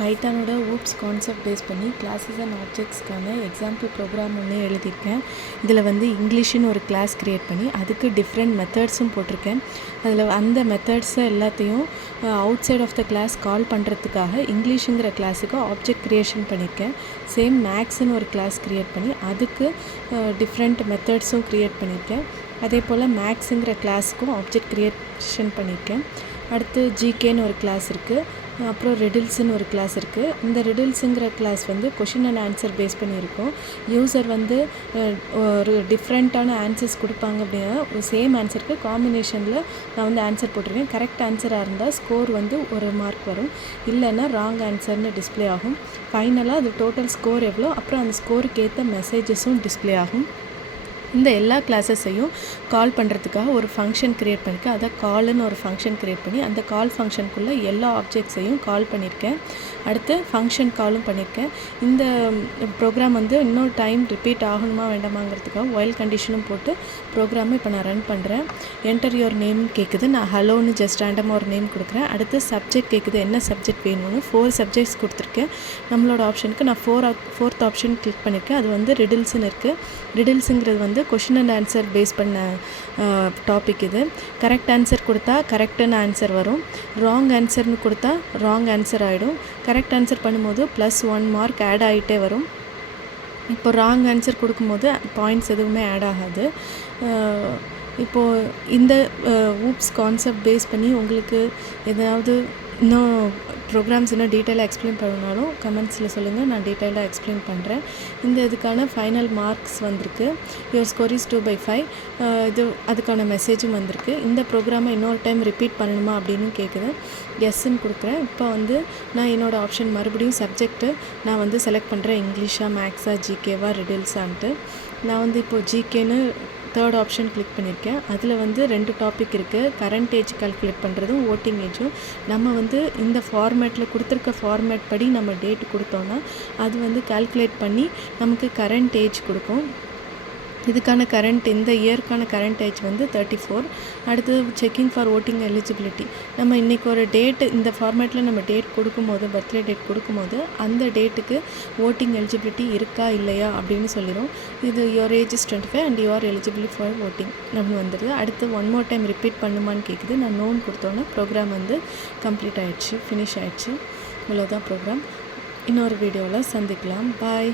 பைத்தானோட oops concept base பண்ணி classes and ஆப்ஜெக்ட்ஸ்க்கான example program ஒன்று எழுதியிருக்கேன். இதில் வந்து இங்கிலீஷ்னு ஒரு கிளாஸ் க்ரியேட் பண்ணி அதுக்கு டிஃப்ரெண்ட் மெத்தட்ஸும் போட்டிருக்கேன். அதில் அந்த மெத்தட்ஸை எல்லாத்தையும் outside of the class call பண்ணுறதுக்காக இங்கிலீஷுங்கிற கிளாஸுக்கு ஆப்ஜெக்ட் க்ரியேஷன் பண்ணியிருக்கேன். சேம் மேக்ஸ்ன்னு ஒரு கிளாஸ் க்ரியேட் பண்ணி அதுக்கு டிஃப்ரெண்ட் மெத்தட்ஸும் க்ரியேட் பண்ணியிருக்கேன். அதே போல் மேக்ஸுங்கிற கிளாஸுக்கும் ஆப்ஜெக்ட் க்ரியேஷன் பண்ணியிருக்கேன். அடுத்து ஜிகேன்னு ஒரு கிளாஸ் இருக்குது. அப்புறம் ரிடில்ஸ்னு ஒரு கிளாஸ் இருக்குது. இந்த ரிடில்ஸுங்கிற கிளாஸ் வந்து கொஷின் அண்ட் ஆன்சர் பேஸ் பண்ணியிருக்கோம். யூசர் வந்து ஒரு டிஃப்ரெண்ட்டான ஆன்சர்ஸ் கொடுப்பாங்க அப்படின்னா ஒரு சேம் ஆன்சருக்கு காம்பினேஷனில் நான் வந்து ஆன்சர் போட்டிருக்கேன். கரெக்ட் ஆன்சராக இருந்தால் ஸ்கோர் வந்து ஒரு மார்க் வரும், இல்லைன்னா ராங் ஆன்சர்னு டிஸ்பிளே ஆகும். ஃபைனலாக அது டோட்டல் ஸ்கோர் எவ்வளோ, அப்புறம் அந்த ஸ்கோருக்கு ஏற்ற மெசேஜஸும் டிஸ்பிளே ஆகும். இந்த எல்லா கிளாஸஸையும் கால் பண்ணுறதுக்காக ஒரு ஃபங்க்ஷன் க்ரியேட் பண்ணியிருக்கேன். அதை கால்னு ஒரு ஃபங்க்ஷன் க்ரியேட் பண்ணி அந்த கால் ஃபங்க்ஷனுக்குள்ளே எல்லா ஆப்ஜெக்ட்ஸையும் கால் பண்ணியிருக்கேன். அடுத்து ஃபங்க்ஷன் காலும் பண்ணியிருக்கேன். இந்த ப்ரோக்ராம் வந்து இன்னொரு டைம் ரிப்பீட் ஆகணுமா வேண்டாமாங்கிறதுக்காக ஒயில் கண்டிஷனும் போட்டு ப்ரோக்ராமை இப்போ நான் ரன் பண்ணுறேன். என்டர் யுவர் நேம்னு கேட்குது. நான் ஹலோன்னு ஜஸ்ட் ரேண்டமாக ஒரு நேம் கொடுக்குறேன். அடுத்து சப்ஜெக்ட் கேட்குது, என்ன சப்ஜெக்ட் வேணும்னு 4 சப்ஜெக்ட்ஸ் கொடுத்துருக்கேன். நம்மளோட ஆப்ஷனுக்கு நான் ஃபோர்த் ஆப்ஷன் கிளிக் பண்ணியிருக்கேன். அது வந்து ரிடில்ஸ்னு இருக்குது. ரிடில்ஸுங்கிறது வந்து கொஷின் அண்ட் ஆன்சர் பேஸ் பண்ண டாபிக். இது கரெக்ட் ஆன்சர் கொடுத்தா கரெக்டான ஆன்சர் வரும், ராங் ஆன்சர்னு கொடுத்தா ராங் ஆன்சர் ஆகிடும். கரெக்ட் ஆன்சர் பண்ணும்போது +1 மார்க் ஆட் ஆகிட்டே வரும். இப்போ ராங் ஆன்சர் கொடுக்கும்போது பாயிண்ட்ஸ் எதுவுமே ஆட் ஆகாது. இப்போது இந்த ஊப்ஸ் கான்செப்ட் பேஸ் பண்ணி உங்களுக்கு ஏதாவது இன்னும் ப்ரோக்ராம்ஸ் இன்னும் டீட்டெயிலாக எக்ஸ்பிளைன் பண்ணனாலும் கமெண்ட்ஸில் சொல்லுங்கள், நான் டீட்டெயிலாக எக்ஸ்பிளைன் பண்ணுறேன். இதுக்கான ஃபைனல் மார்க்ஸ் வந்திருக்கு. Your score is 2/5. அதுக்கான மெசேஜும் வந்திருக்கு. இந்த ப்ரோக்ராமை இன்னொரு டைம் ரிப்பீட் பண்ணணுமா அப்படின்னு கேட்குது. எஸ்ன்னு கொடுக்குறேன். இப்போ வந்து நான் என்னோடய ஆப்ஷன் மறுபடியும் சப்ஜெக்ட்டு நான் வந்து செலக்ட் பண்ணுறேன். இங்கிலீஷா, மேக்ஸா, ஜிகேவா, ரிடில்ஸான்ட்டு. நான் வந்து இப்போது ஜிகேன்னு தேர்ட் ஆப்ஷன் கிளிக் பண்ணியிருக்கேன். அதில் வந்து 2 டாபிக் இருக்குது. கரண்ட் ஏஜ் கால்குலேட் பண்ணுறதும் ஓட்டிங் ஏஜும். நம்ம வந்து இந்த ஃபார்மேட்டில் கொடுத்துருக்க ஃபார்மேட் படி நம்ம டேட் கொடுத்தோன்னா அது வந்து கால்குலேட் பண்ணி நமக்கு கரண்ட் ஏஜ் கொடுக்கும். இதுக்கான இந்த இயர்க்கான கரண்ட் ஏஜ் வந்து 34. அடுத்தது செக்கிங் ஃபார் ஓட்டிங் எலிஜிபிலிட்டி. நம்ம இன்றைக்கி ஒரு டேட்டு இந்த ஃபார்மேட்டில் நம்ம டேட் கொடுக்கும்போது, பர்த்டே டேட் கொடுக்கும்போது அந்த டேட்டுக்கு ஓட்டிங் எலிஜிபிலிட்டி இருக்கா இல்லையா அப்படின்னு சொல்லிடும். இது your age is 25 and you are eligible for voting அப்படின்னு வந்துடுது. அடுத்து 1 மோர் டைம் ரிப்பீட் பண்ணுமான்னு கேட்குது. நான் நோன் கொடுத்தோன்னே ப்ரோக்ராம் வந்து கம்ப்ளீட் ஆகிடுச்சு, ஃபினிஷ் ஆகிடுச்சு. இவ்வளோதான் ப்ரோக்ராம். இன்னொரு வீடியோவில் சந்திக்கலாம். பாய்.